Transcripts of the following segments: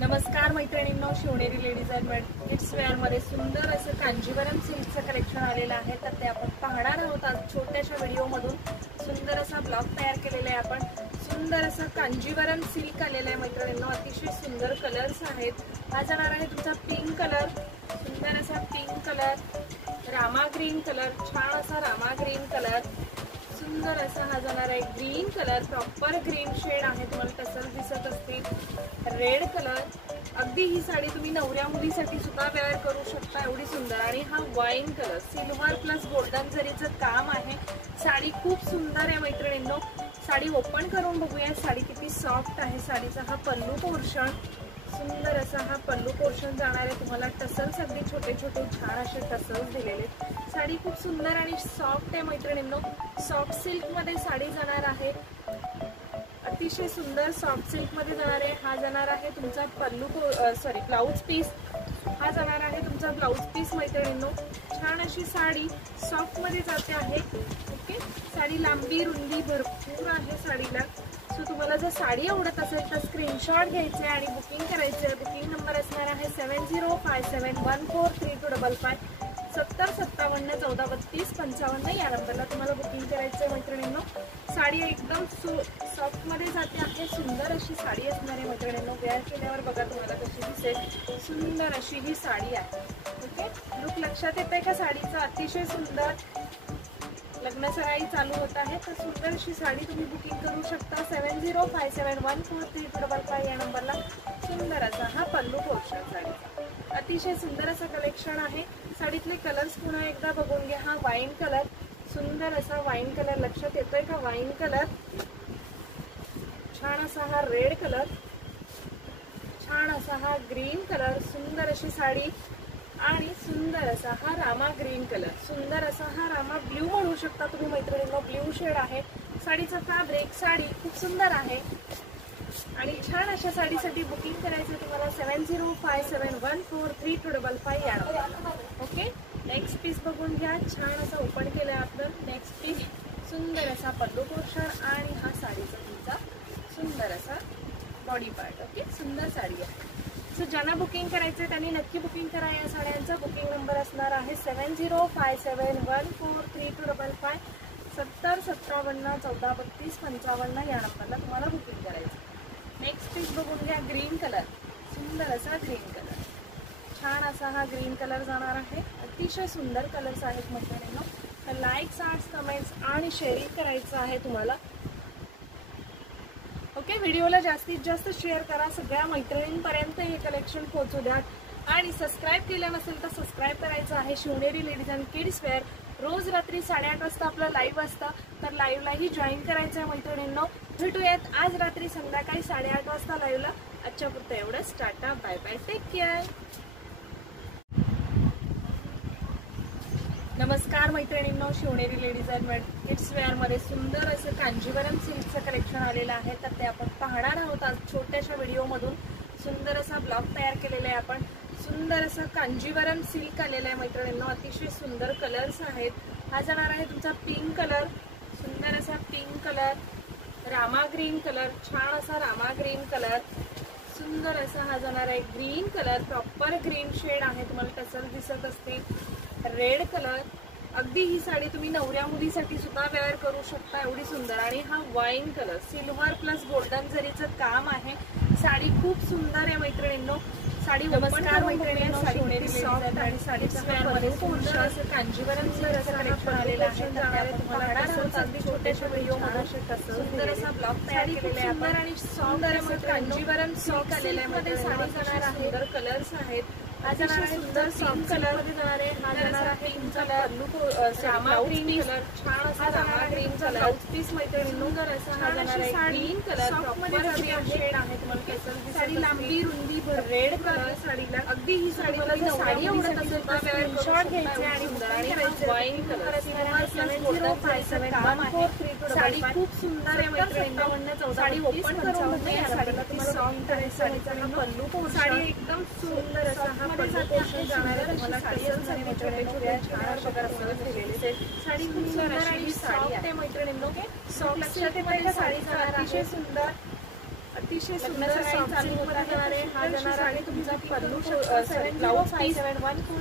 नमस्कार मैत्रिणींनो, Shivneri ladies and kids wear मध्ये सुंदर असं कांजीवरम सिल्कचं कलेक्शन आलेलं आहे. तर ते आपण पाहणार आहोत आज छोट्याशा व्हिडिओ मधून. सुंदर असा ब्लॉग तयार केलेला आहे आपण. सुंदर असं कांजीवरम सिल्क आलेलं आहे मैत्रिणींनो. अतिशय सुंदर कलर्स आहेत. हा जाणार आहे तुमचा पिंक कलर, सुंदर असा pink colour, Rama green colour, छान असा रामा ग्रीन कलर, सुंदर असा हा जाणार आहे green colour, proper green shade आहे, तुम्हाला टसल दिसत असतील. रेड कलर, अगदी ही साडी तुम्ही नवऱ्या मुलीसाठी सुद्धा वेअर करू शकता, एवढी सुंदर. आणि हा wine colour, silver plus golden जरीचं काम आहे. साडी खूप सुंदर आहे मैत्रिणींनो. साडी ओपन करून बघूया साडी किती सॉफ्ट आहे. साडीचा हा पल्लू पोर्शन, सुंदर असा हा पल्लू पोर्शन जाणार आहे. तुम्हाला टसल्स अगदी छोटे छोटे छान असे टसल्स दिलेले. साडी खूप सुंदर आणि सॉफ्ट आहे मैत्रिणींनो. सॉफ्ट सिल्क मध्ये साडी जाणार आहे, अतिशय सुंदर सॉफ्ट सिल्क मध्ये जाणार आहे. हा जाणार आहे तुमचा पल्लू ब्लाउज पीस. हा जाणार आहे तुमचा ब्लाउज पीस मैत्रिणींनो. छान अशी साडी सॉफ्ट मध्ये जाते आहे. ओके, साडी लांबी रुंदी भरपूर आहे साडीला. सो तुम्हाला जर साडी आवडत असेल तर स्क्रीनशॉट घ्यायचे आणि बुकिंग करायचे. बुकिंग नंबर असणार आहे 7057143255 7057143255 या नंबरला तुम्हाला बुकिंग करायचं आहे मैत्रिणींनो. साडी एकदम सॉफ्ट मध्ये जाते आहे. सुंदर अशी साडी असणार आहे मैत्रिणींनो. वेअर केल्यावर बघा तुम्हाला कशी दिसेल. सुंदर अशी ही साडी आहे. ओके, लुक लक्षात येत आहे का साडीचा? अतिशय सुंदर. लग्न सराई चालू होत आहे तर सुंदर अशी साडी तुम्ही बुकिंग करू शकता. 7057143255 या नंबरला. सुंदर असा हा पल्लू पोर्शन साडीचा. अतिशय सुंदर असं कलेक्शन आहे. साडीतले कलर्स पुन्हा एकदा बघून घ्या. हा वाईन कलर, सुंदर असा वाईन कलर, लक्षात येतोय का? वाईन कलर, छान असा हा रेड कलर, छान असा हा ग्रीन कलर, सुंदर अशी साडी. आणि सुंदर असा हा रामा ग्रीन कलर, सुंदर असा हा रामा ब्ल्यू म्हणू शकता तुम्ही मैत्रिणींनो. ब्ल्यू शेड आहे साडीचा फॅब्रिक. साडी खूप सुंदर आहे आणि छान अशा साडीसाठी बुकिंग करायचं तुम्हाला 7057143255 या नंबरला. ओके, नेक्स्ट पीस बघून घ्या. छान असा ओपन केलंय आपलं नेक्स्ट पीस. सुंदर असा पल्लू पोर्शन आणि हा साडीचा तुमचा सुंदर असा बॉडी पार्ट. ओके, सुंदर साडी आहे. सो ज्यांना बुकिंग करायचं त्यांनी नक्की बुकिंग करा. या साड्यांचा बुकिंग नंबर असणार आहे 7057143255 7057143255 या नंबरला तुम्हाला बुकिंग करायचं. नेक्स्ट पीस बघून घ्या. ग्रीन कलर, सुंदर असा ग्रीन कलर, छान असा हा ग्रीन कलर जाणार आहे. अतिशय सुंदर कलर्स आहेत मैत्रिणींनो. तर लाईक्स, आर्ट्स, कमेंट्स आणि शेअरिंग करायचं आहे तुम्हाला. ओके, व्हिडिओला जास्तीत जास्त शेअर करा. सगळ्या मैत्रिणींपर्यंत हे कलेक्शन पोहोचू द्या. आणि सबस्क्राईब केलं नसेल तर सबस्क्राईब करायचं आहे. Shivneri ladies and kids wear रोज रात्री 8:30 वाजता आपलं लाईव्ह असतं. तर लाईव्हलाही जॉईन करायचं आहे मैत्रिणींनो. भेटूयात आज रात्री संध्याकाळी 8:30 वाजता लाईव्हला. आजच्या पुरतं एवढंच. Tata, bye bye, take care. नमस्कार मैत्रिणींनो, Shivneri ladies and kids wear मध्ये सुंदर असं कांजीवरम सिल्कचं कलेक्शन आलेलं आहे. तर ते आपण पाहणार आहोत आज छोट्याशा व्हिडिओ मधून. सुंदर असा ब्लॉग तयार केलेला आहे आपण. सुंदर असं कांजीवरम सिल्क आलेलं आहे मैत्रिणींनो. अतिशय सुंदर कलर्स आहेत. हा जाणार आहे तुमचा पिंक कलर, सुंदर असा pink colour, Rama green colour, छान असा रामा ग्रीन कलर, सुंदर असा हा जाणार आहे green colour, proper green shade आहे, तुम्हाला टसल दिसत असतील. रेड कलर, अगदी ही साडी तुम्ही नवऱ्या मुलीसाठी सुद्धा वेअर करू शकता, एवढी सुंदर. आणि हा wine colour, silver plus golden जरीचं काम आहे. साडी खूप सुंदर आहे मैत्रिणींनो. साडी नमस्कार मैत्रिणींनो, शिवनेरी सॉफ्ट आणि साडीच्या वेअरमध्ये सुंदर असं कांजीवरम सिल्कचं कलेक्शन आलेलं आहे. तुम्हाला अगदी छोट्याशा व्हिडिओ मध्ये सुंदर असा ब्लॉग तयार केलेला आहे आपण. आणि सुंदर असं कांजीवरम सिल्क आलेलं आहे मध्ये साडी जाणार आहे. सुंदर कलर्स आहेत. हा जाणार आहे सुंदर सॉफ्ट कलर मध्ये जाणार आहे. हा जाणार आहे तुमचा पल्लू रामा ग्रीन कलर, छान असा रामा ग्रीन कलर ब्लाउज पीस मैत्रिणींनो. सुंदर असा हा जाणार आहे ग्रीन कलर, प्रॉपर शेड आहे, तुम्हाला कसं साडी लांबी रुंदी रेड कलर साडीला. अगदी ही साडी साडी आवडत असेल तर स्क्रीनशॉट घ्यायचे आणि वाईन कलर साडी खूप सुंदर आहे मैत्रिणींनो. साडी ओपन करून बघूया. साडीला तुम्हाला सॉफ्ट आहे साडीचा पल्लू. साडी एकदम सुंदर असा हा पल्लू पोर्शन जाणार आहे. तुम्हाला टसल्स आणि मैत्रिणींनो छान अशा कलर्स दिलेले. साडी खूप सुंदर आणि सॉफ्ट आहे मैत्रिणींनो. सॉफ्ट लक्षात येते का साडीचा? अतिशय सुंदर, अतिशय सुंदर सॉफ्ट सिल्क मध्ये जाणार आहे. हा जाणार आहे तुमचा पल्लू, ब्लाउज पीस.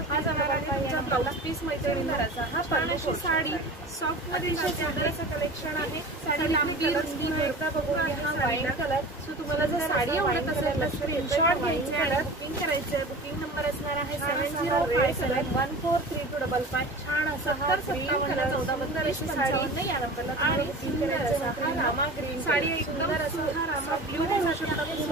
हा जाणार आहे तुमचा ब्लाउज पीस मैत्रिणींचा. हा पल्लू साडी सॉफ्ट मध्ये सुंदर असं कलेक्शन आहे. साडी लांबी रुंदी भेटता बघून हा वाईन कलर. सो तुम्हाला जर साडी आवडत असेल तर स्क्रीनशॉट घ्यायचे आहे, बुकिंग करायचे. बुकिंग नंबर असणार आहे 7057143255. छान असं हा ग्रीन कलर 1432 साडी या नंबरला तुम्हाला बुकिंग करायचं. हा रामा ग्रीन साडी एकदम असं हा रामा ब्लू म्हणू शकता तुम्ही.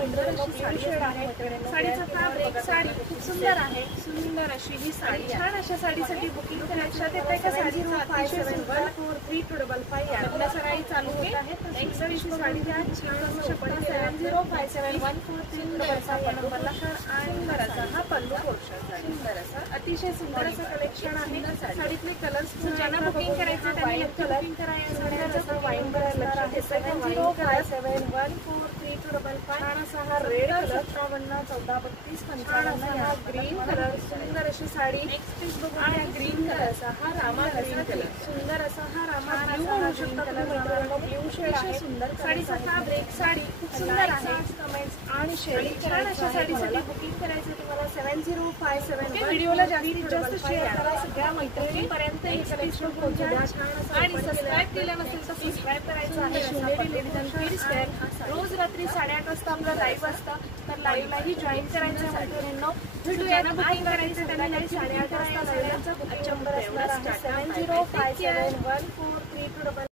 साडी शेड आहे. साडीचा फॅब्रिक साडी खूप सुंदर आहे. सुंदर अशी ही साडी. छान अशा साडीसाठी बुकिंग लक्षात येत आहे का? 7057143255 या नंबरला साडी चालू होत आहे. नेक्स्ट साडी घ्या. छान असं 7057143255 या नंबरला. सुंदर असा हा पल्लू पोर्शन. सुंदर असा अतिशय सुंदर असं कलेक्शन आहे. साडीतले कलर्स ज्यांना बुकिंग करायचं त्यांनी बुकिंग करायचं. वाईन कलर आहे 7057143255. छान असा हा रेड कलर 57143255. हा ग्रीन कलर सुंदर अशी साडी. नेक्स्ट पीस बघूया. ग्रीन कलरचा हा रामा ग्रीन कलर. सुंदर असा हा रामा ब्लू म्हणू शकता ब्लू शेड आहे. सुंदर साडीचा फॅब्रिक साडी खूप सुंदर आहे. कमेंट्स आणि शेअरिंग छान अशा साडीसाठी बुकिंग करायचं तुम्हाला 7057. व्हिडिओला जास्तीत जास्त शेअर करा. सगळ्या मैत्रिणींपर्यंत हे कलेक्शन पोहोचवा. आणि सबस्क्राईब केलं नसेल तर सबस्क्राईब करायचं आहे. Shivneri ladies and kids wear रोज रात्री 8:30 वाजता आपलं लाईव्ह असतं. तर लाईव्हलाही जॉईन करायचं मैत्रिणींनो. ज्यांना बुकिंग करायचं त्यांनी 8:30 वाजता लाईव्हचा बुकिंग नंबर असणार आहे 7057143255.